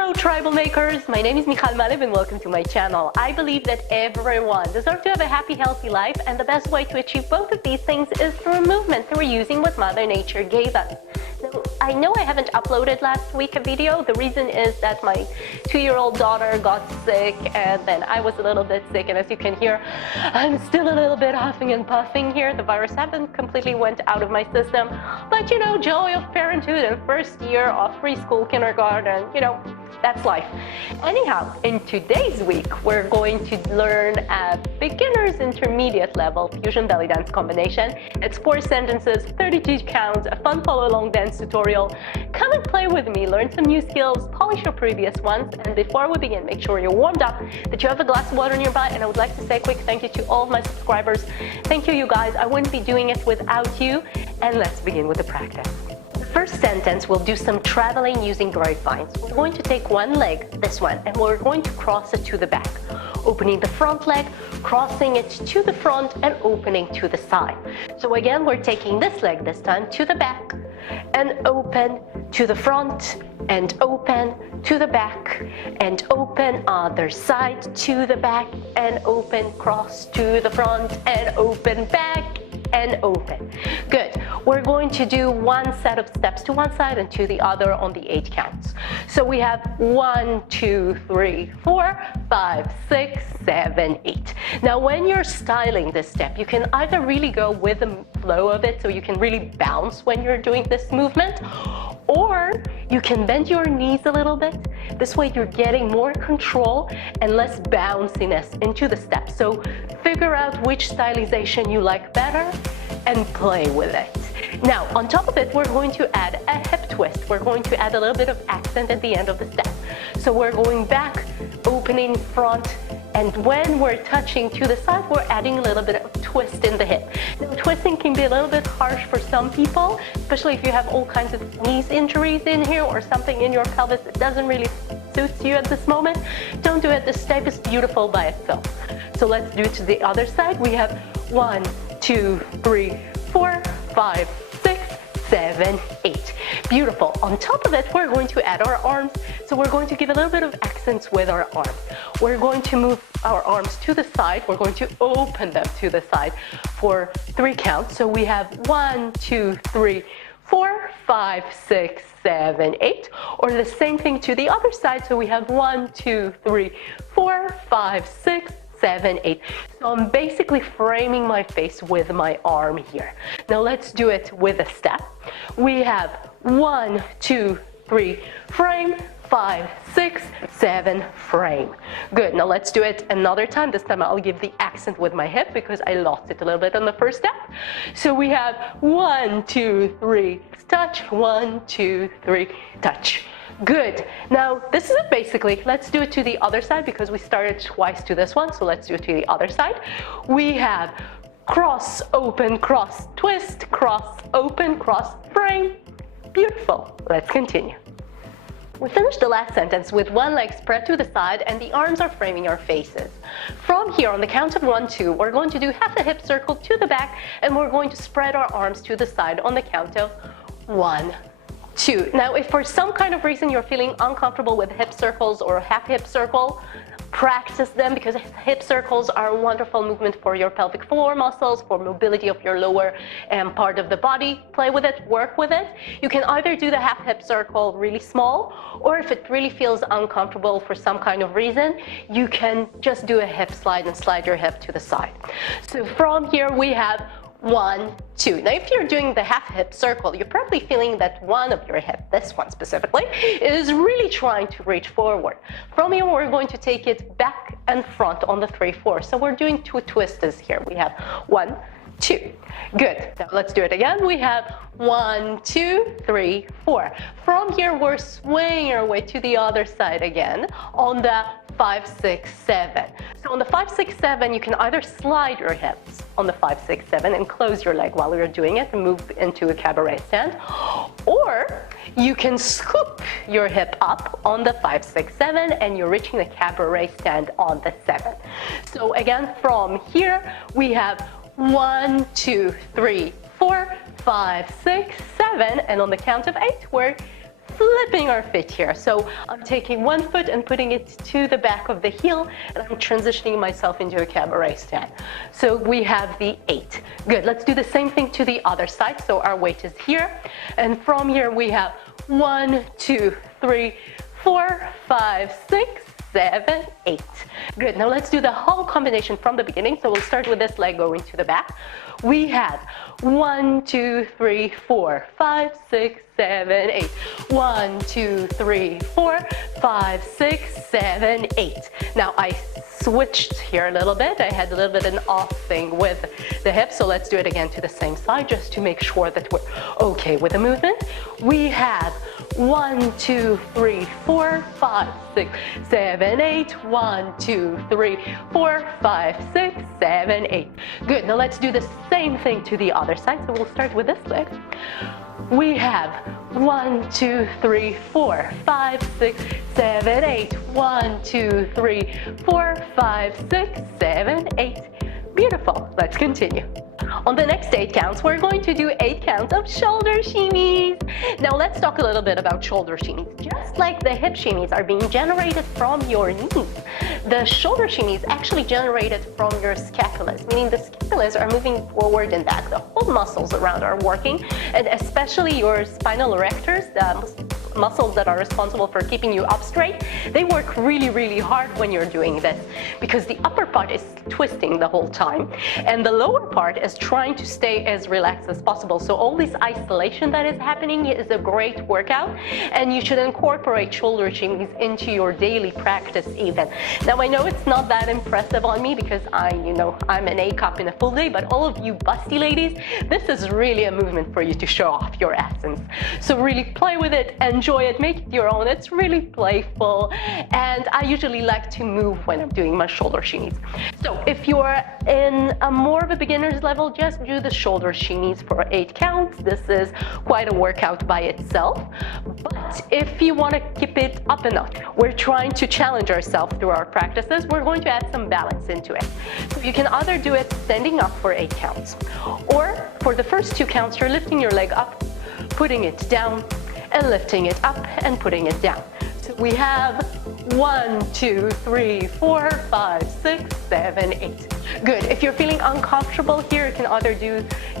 Hello Tribal Makers, my name is Michal Malev and welcome to my channel. I believe that everyone deserves to have a happy, healthy life, and the best way to achieve both of these things is through movement, through using what Mother Nature gave us. Now, I know I haven't uploaded last week a video. The reason is that my 2-year-old daughter got sick and then I was a little bit sick, and as you can hear, I'm still a little bit huffing and puffing here. The virus hasn't completely went out of my system, but you know, joy of parenthood and first year of preschool, kindergarten, you know, that's life. Anyhow, in today's week, we're going to learn a beginner's intermediate level fusion belly dance combination. It's 4 sentences, 32 counts, a fun follow-along dance tutorial. Come and play with me, learn some new skills, polish your previous ones, and before we begin, make sure you're warmed up, that you have a glass of water nearby, and I would like to say a quick thank you to all of my subscribers. Thank you, you guys. I wouldn't be doing it without you, and let's begin with the practice. First sentence, we'll do some traveling using grapevines. We're going to take one leg, this one, and we're going to cross it to the back. Opening the front leg, crossing it to the front, and opening to the side. So again, we're taking this leg this time to the back, and open to the front, and open to the back, and open other side to the back, and open, cross to the front, and open back, and open. Good. We're going to do one set of steps to one side and to the other on the 8 counts. So we have 1, 2, 3, 4, 5, 6, 7, 8. Now when you're styling this step, you can either really go with the flow of it, so you can really bounce when you're doing this movement, or you can bend your knees a little bit. This way you're getting more control and less bounciness into the step. So figure out which stylization you like better and play with it. Now, on top of it, we're going to add a hip twist. We're going to add a little bit of accent at the end of the step. So we're going back, opening front, and when we're touching to the side, we're adding a little bit of twist in the hip. Now, twisting can be a little bit harsh for some people, especially if you have all kinds of knees injuries in here or something in your pelvis that doesn't really suit you at this moment. Don't do it. This step is beautiful by itself. So let's do it to the other side. We have 1, 2, 3, 4, 5, 6, 7, 8. Beautiful. On top of it, we're going to add our arms. So we're going to give a little bit of accents with our arms. We're going to move our arms to the side. We're going to open them to the side for 3 counts. So we have 1, 2, 3, 4, 5, 6, 7, 8. Or the same thing to the other side. So we have 1, 2, 3, 4, 5, 6, 7, 8. So I'm basically framing my face with my arm here. Now let's do it with a step. We have 1, 2, 3, frame, 5, 6, 7, frame. Good. Now let's do it another time. This time I'll give the accent with my hip because I lost it a little bit on the first step. So we have 1, 2, 3, touch, 1, 2, 3, touch. Good. Now this is it basically. Let's do it to the other side because we started twice to this one. So let's do it to the other side. We have cross, open, cross, twist, cross, open, cross, frame. Beautiful. Let's continue. We finished the last sentence with one leg spread to the side and the arms are framing our faces. From here, on the count of 1, 2, we're going to do half a hip circle to the back, and we're going to spread our arms to the side on the count of 1, 2. Now, if for some kind of reason you're feeling uncomfortable with hip circles or a half hip circle, practice them because hip circles are a wonderful movement for your pelvic floor muscles, for mobility of your lower part of the body. Play with it, work with it. You can either do the half hip circle really small, or if it really feels uncomfortable for some kind of reason, you can just do a hip slide and slide your hip to the side. So from here we have 1, 2. Now, if you're doing the half hip circle, you're probably feeling that one of your hip, this one specifically, is really trying to reach forward. From here, we're going to take it back and front on the 3, 4. So we're doing 2 twists here. We have 1, 2. Good. Now let's do it again. We have 1, 2, 3, 4. From here, we're swaying our way to the other side again on the 5, 6, 7. So on the 5, 6, 7, you can either slide your hips on the 5, 6, 7 and close your leg while you're doing it and move into a cabaret stand, or you can scoop your hip up on the 5, 6, 7 and you're reaching the cabaret stand on the 7. So again, from here, we have 1, 2, 3, 4, 5, 6, 7, and on the count of 8, we're flipping our feet here. So I'm taking one foot and putting it to the back of the heel, and I'm transitioning myself into a cabaret stand. So we have the 8. Good, let's do the same thing to the other side. So our weight is here, and from here we have 1, 2, 3, 4, 5, 6, 7, 8. Good, now let's do the whole combination from the beginning. So we'll start with this leg going to the back. We have 1, 2, 3, 4, 5, 6, 7, 8. 1, 2, 3, 4, 5, 6, 7, 8. Now I switched here a little bit. I had a little bit of an off thing with the hips, so let's do it again to the same side just to make sure that we're okay with the movement. We have 1, 2, 3, 4, 5, 6, 7, 8. 1, 2, 3, 4, 5, 6, 7, 8. Good, now let's do the same thing to the other side. So we'll start with this leg. We have 1, 2, 3, 4, 5, 6, 7, 8. 1, 2, 3, 4, 5, 6, 7, 8. Beautiful. Let's continue. On the next 8 counts, we're going to do 8 counts of shoulder shimmies. Now let's talk a little bit about shoulder shimmies. Just like the hip shimmies are being generated from your knees, the shoulder shimmies actually generated from your scapulas, meaning the scapulas are moving forward and back. The whole muscles around are working, and especially your spinal erectors, the muscles that are responsible for keeping you up straight, they work really, really hard when you're doing this because the upper part is twisting the whole time and the lower part is trying to stay as relaxed as possible. So all this isolation that is happening is a great workout, and you should incorporate shoulder shimmies into your daily practice even. Now I know it's not that impressive on me because I'm an A cup in a full day, but all of you busty ladies, this is really a movement for you to show off your essence. So really play with it, enjoy it, make it your own. It's really playful, and I usually like to move when I'm doing my shoulder shimmies. So if you're in a more of a beginner's level, just do the shoulder shimmies for 8 counts. This is quite a workout by itself. But if you want to keep it up a notch, we're trying to challenge ourselves through our practices. We're going to add some balance into it. So you can either do it standing up for 8 counts, or for the first 2 counts, you're lifting your leg up, putting it down, and lifting it up and putting it down. So we have 1, 2, 3, 4, 5, 6, 7, 8. Good. If you're feeling uncomfortable here, you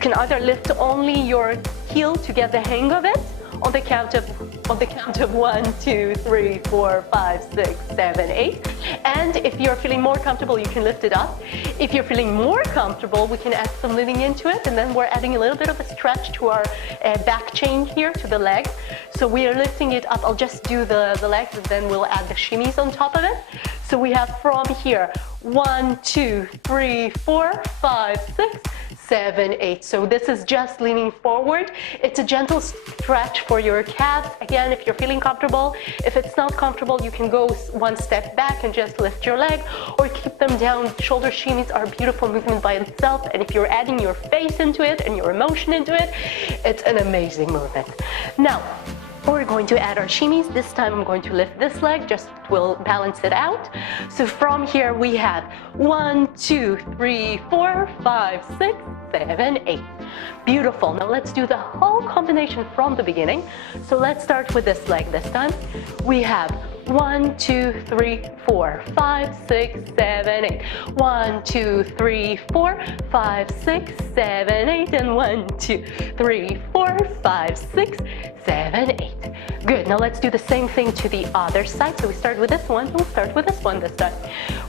can either lift only your heel to get the hang of it on the count of 1, 2, 3, 4, 5, 6, 7, 8. And if you're feeling more comfortable, you can lift it up. If you're feeling more comfortable, we can add some leaning into it, and then we're adding a little bit of a stretch to our back chain here to the leg. So we are lifting it up. I'll just do the legs, and then we'll add the shimmies on top of it. So we have from here 1, 2, 3, 4, 5, 6, 7, 8. So this is just leaning forward. It's a gentle stretch for your calves. Again, if you're feeling comfortable. If it's not comfortable, you can go one step back and just lift your leg or keep them down. Shoulder shimmies are a beautiful movement by itself, and if you're adding your face into it and your emotion into it, it's an amazing movement. Now, we're going to add our shimmies. This time I'm going to lift this leg, just will balance it out. So from here we have 1, 2, 3, 4, 5, 6, 7, 8. Beautiful. Now let's do the whole combination from the beginning. So let's start with this leg this time. We have 1, 2, 3, 4, 5, 6, 7, 8. 1, 2, 3, 4, 5, 6, 7, 8. And 1, 2, 3, 4, 5, 6, 7, 8. Good. Now let's do the same thing to the other side. So we start with this one. We'll start with this one this time.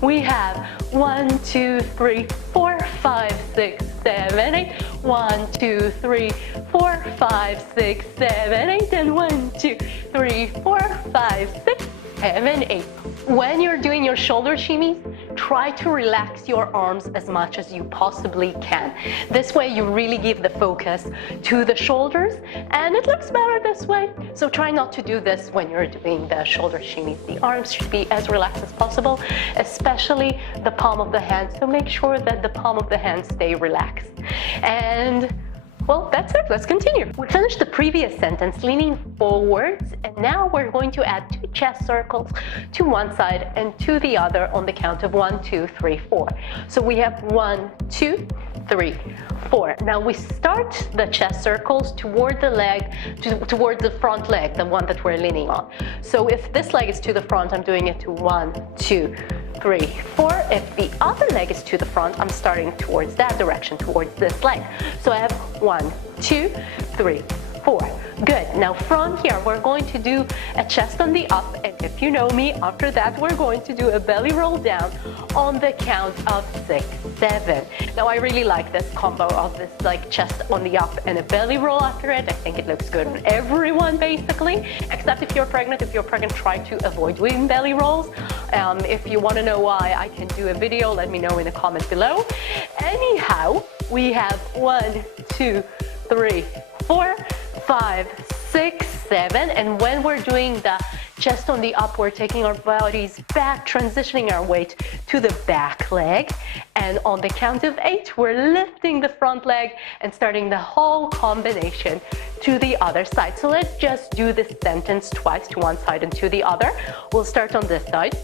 We have 1, 2, 3, 4, 5, 6, 7, 8. 1, 2, 3, 4, 5, 6, 7, 8. And 1, 2, 3, 4, 5, 6, 7, 8. When you're doing your shoulder shimmies, try to relax your arms as much as you possibly can. This way you really give the focus to the shoulders, and it looks better this way. So try not to do this when you're doing the shoulder shimmies. The arms should be as relaxed as possible, especially the palm of the hand. So make sure that the palm of the hand stay relaxed. And well, that's it. Let's continue. We finished the previous sentence leaning forwards, and now we're going to add 2 chest circles to one side and to the other on the count of 1, 2, 3, 4. So we have 1, 2, 3, 4. Now we start the chest circles toward the leg, towards the front leg, the one that we're leaning on. So if this leg is to the front, I'm doing it to 1, 2, 3, 4. If the other leg is to the front, I'm starting towards that direction, towards this leg. So I have 1, 2, 3, 4. Good. Now from here, we're going to do a chest on the up, and if you know me, after that, we're going to do a belly roll down on the count of 6, 7. Now I really like this combo of this like chest on the up and a belly roll after it. I think it looks good on everyone basically, except if you're pregnant. If you're pregnant, try to avoid doing belly rolls. If you want to know why, I can do a video. Let me know in the comment below. Anyhow, we have 1, 2, 3, 4, 5, 6, 7, and when we're doing the chest on the up, we're taking our bodies back, transitioning our weight to the back leg, and on the count of 8, we're lifting the front leg and starting the whole combination to the other side. So let's just do this sentence twice, to one side and to the other. We'll start on this side.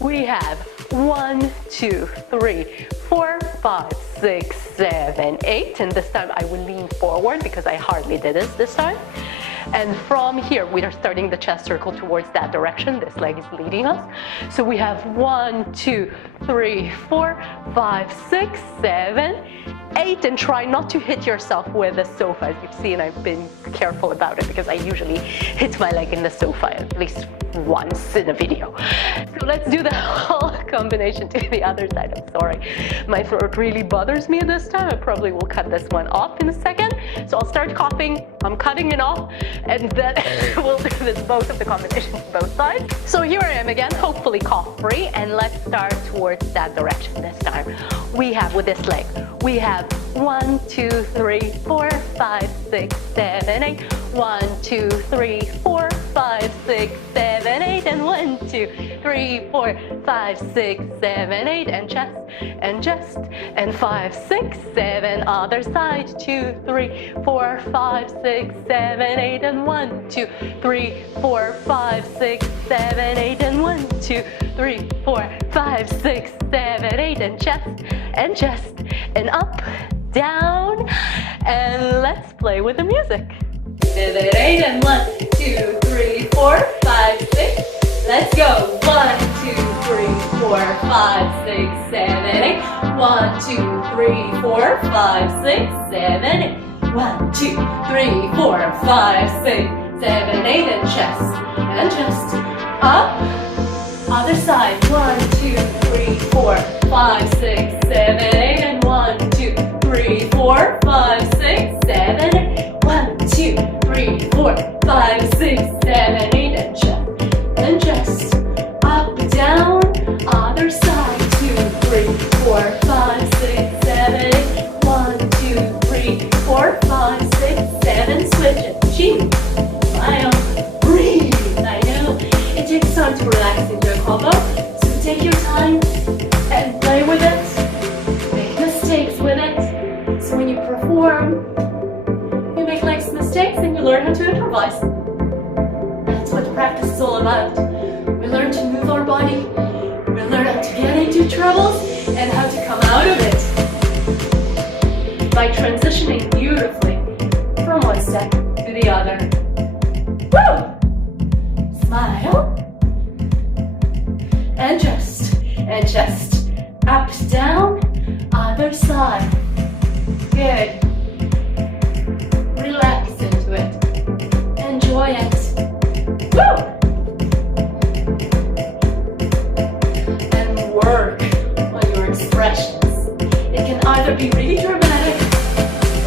We have 1, 2, 3, 4, 5, 6, 7, 8, and this time I will lean forward because I hardly did this time. And from here, we are starting the chest circle towards that direction. This leg is leading us. So we have 1, 2, 3, 4, 5, 6, 7, 8, and try not to hit yourself with the sofa. As you've seen, I've been careful about it because I usually hit my leg in the sofa at least once in a video. So let's do the whole combination to the other side. I'm sorry, my throat really bothers me this time. I probably will cut this one off in a second. So I'll start coughing. I'm cutting it off, and then we'll do this both of the combinations both sides. So here I am again, hopefully cough free, and let's start towards that direction this time. We have with this leg, we have 1, 2, 3, 4, 5, 6, 7, 8. 1, 2, 3, 4, 5, 6, 7, 8, and 1, 2, 3, 4, 5, 6, 7, 8, and chest, and 5, 6, 7, other side, 2, 3, 4, 5, 6, 7, 8, and 1, 2, 3, 4, 5, 6, 7, 8, and 1, 2, 3, 4, 5, 6, 7, 8, and chest, and up, down, and let's play with the music. 7, 8, and 1, 2, 3, 4, 5, 6. Let's go. 1, 2, 3, 4, 5, 6, 7, 8. 1, 2, 3, 4, 5, 6, 7, 8. 1, 2, 3, 4, 5, 6, 7, 8, and chest, up. Other side. 1, 2, 3, 4, 5, 6, 7, 8, and 1, 2, 3, 4, 5, 6, 7, 8. 1, 2, 3, 4, 5, 6, 7, 8, and chest, up, down, other side, 2, 3, 4, 5, 6, 7, 8, 1, 2, 3, 4, 5, 6, 7, switch it, cheek, smile, breathe. I know it takes time to relax into a combo, so take your time and play with it, make mistakes with it, so when you perform, you make less mistakes and you learn how to improvise. That's what practice is all about. We learn to move our body, we learn how to get into troubles and how to come out of it by transitioning beautifully from one step to the other. Woo! Smile. And chest, up, down, other side. Good. Relax into it. Enjoy it. Woo! And work on your expressions. It can either be really dramatic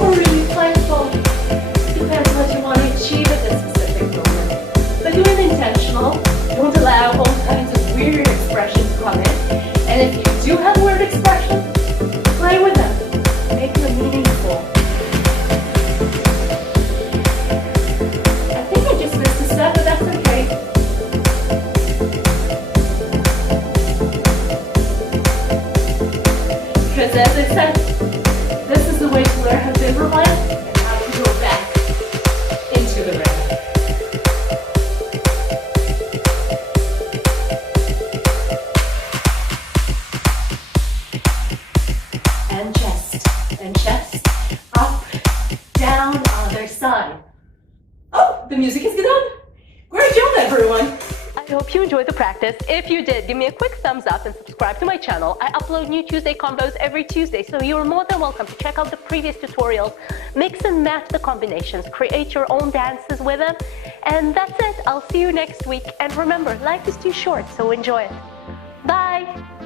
or really playful. Depends what you want to achieve at this specific moment. But do it intentional. Don't allow all kinds of weird expressions to come in. And if you do have weird expressions, play with them. Make them meaningful. But that's okay. Because as I said, this is the way to learn how to improvise and how to go back into the rhythm. the music is done. Great job, everyone. I hope you enjoyed the practice. If you did, give me a quick thumbs up and subscribe to my channel. I upload new Tuesday combos every Tuesday, so you're more than welcome to check out the previous tutorials, mix and match the combinations, create your own dances with them. And that's it. I'll see you next week. And remember, life is too short, so enjoy it. Bye!